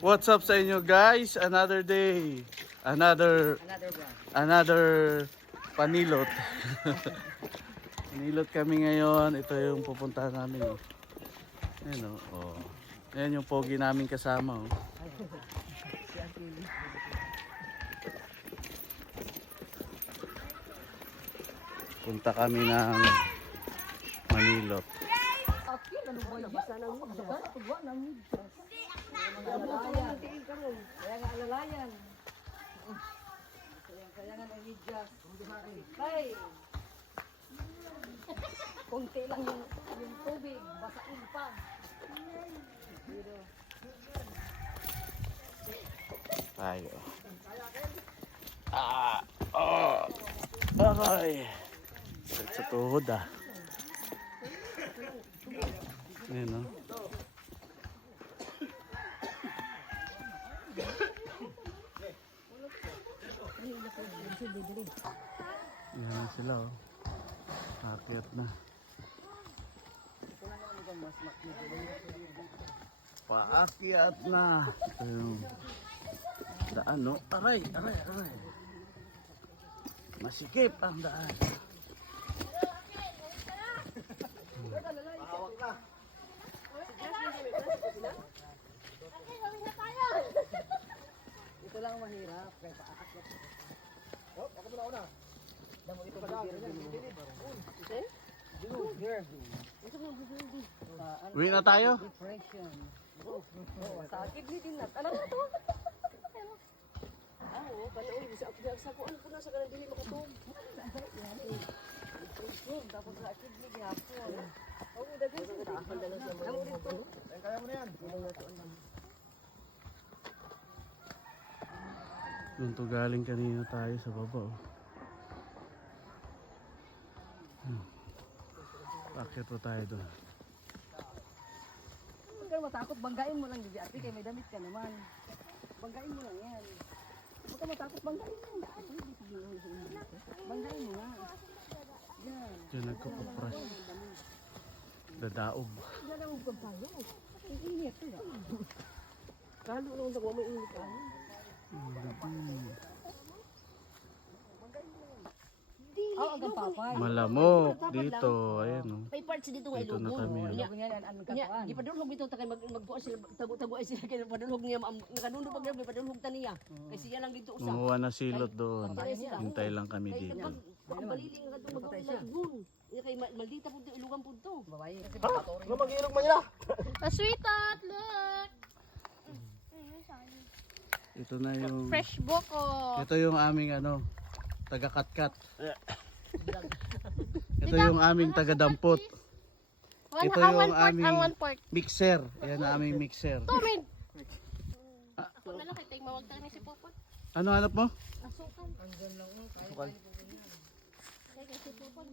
What's up sa inyo guys? Another day. Another panilot. Panilot kami ngayon. Ito yung pupuntahan namin. Ayan oh. Ayan yung pogi namin kasama oh. Punta kami ng Manilot. Basta nang mudya. Tugwa nang mudya. Alalayan. Kaya nga alalayan. Kaya nga nang mudya. Kay. Kunti lang yung tubig. Basain pa. Tayo. Aray. Sa tuhod ah. Ayan o. Ayan sila o. Akyat na. Paakyat na. Ito yung daan no. Aray. Masikip ang daan. Mahawak na. Ito lang mahirap. Kaya paakyat. Oh, ako muna una. Damo ito ba daw? Okay? Here. Uwi na tayo. Depression. Sa kidney din na. Alam mo to? Oo, patuloy. Sa kuan po na sa kanang dili makatog. Tapos sa kidney gihapon. Oo, daghan sa tahan na sa mga. Kaya mo na yan. Doon to galing kanina tayo sa baba oh. Bakit po tayo doon? Huwag ka matakot, banggain mo lang Bibi Ate, kaya may damit ka naman. Banggain mo lang yan. Huwag ka matakot, banggain mo lang. Banggain mo lang. Yan. Diyan nagkupapras. Dadaob. Yan ang pagpayo. Ang init ko yan. Kalo nung sa may init ka. Oo, ang papay. Malamok dito. Ayan oh. May parts dito ay Dito na lubon. kami. Oh. Nya, ipadulog bitaw ta kay magbuo sila tago-tago ay sila kay padulog niya nakanundo pag gabi padulog ta niya. Kay siya lang dito usa. Manguha na silot doon. Hintay lang kami Kay dito. ang baliling nga dito magbun. Iya kay maldita pud ilugan pud to. Babae. Ano mag-iilog man nila? A sweetheart, look! Ito na yung Fresh buko. ito yung aming ano, taga-katkat. Ito yung aming taga-dampot. Ito yung aming mixer. Ayan ang aming mixer. Tumin! Ako na lang, kitay mawag tayo si Popot. Ano hanap mo? Asukan. Sukal. Kaya si Popot,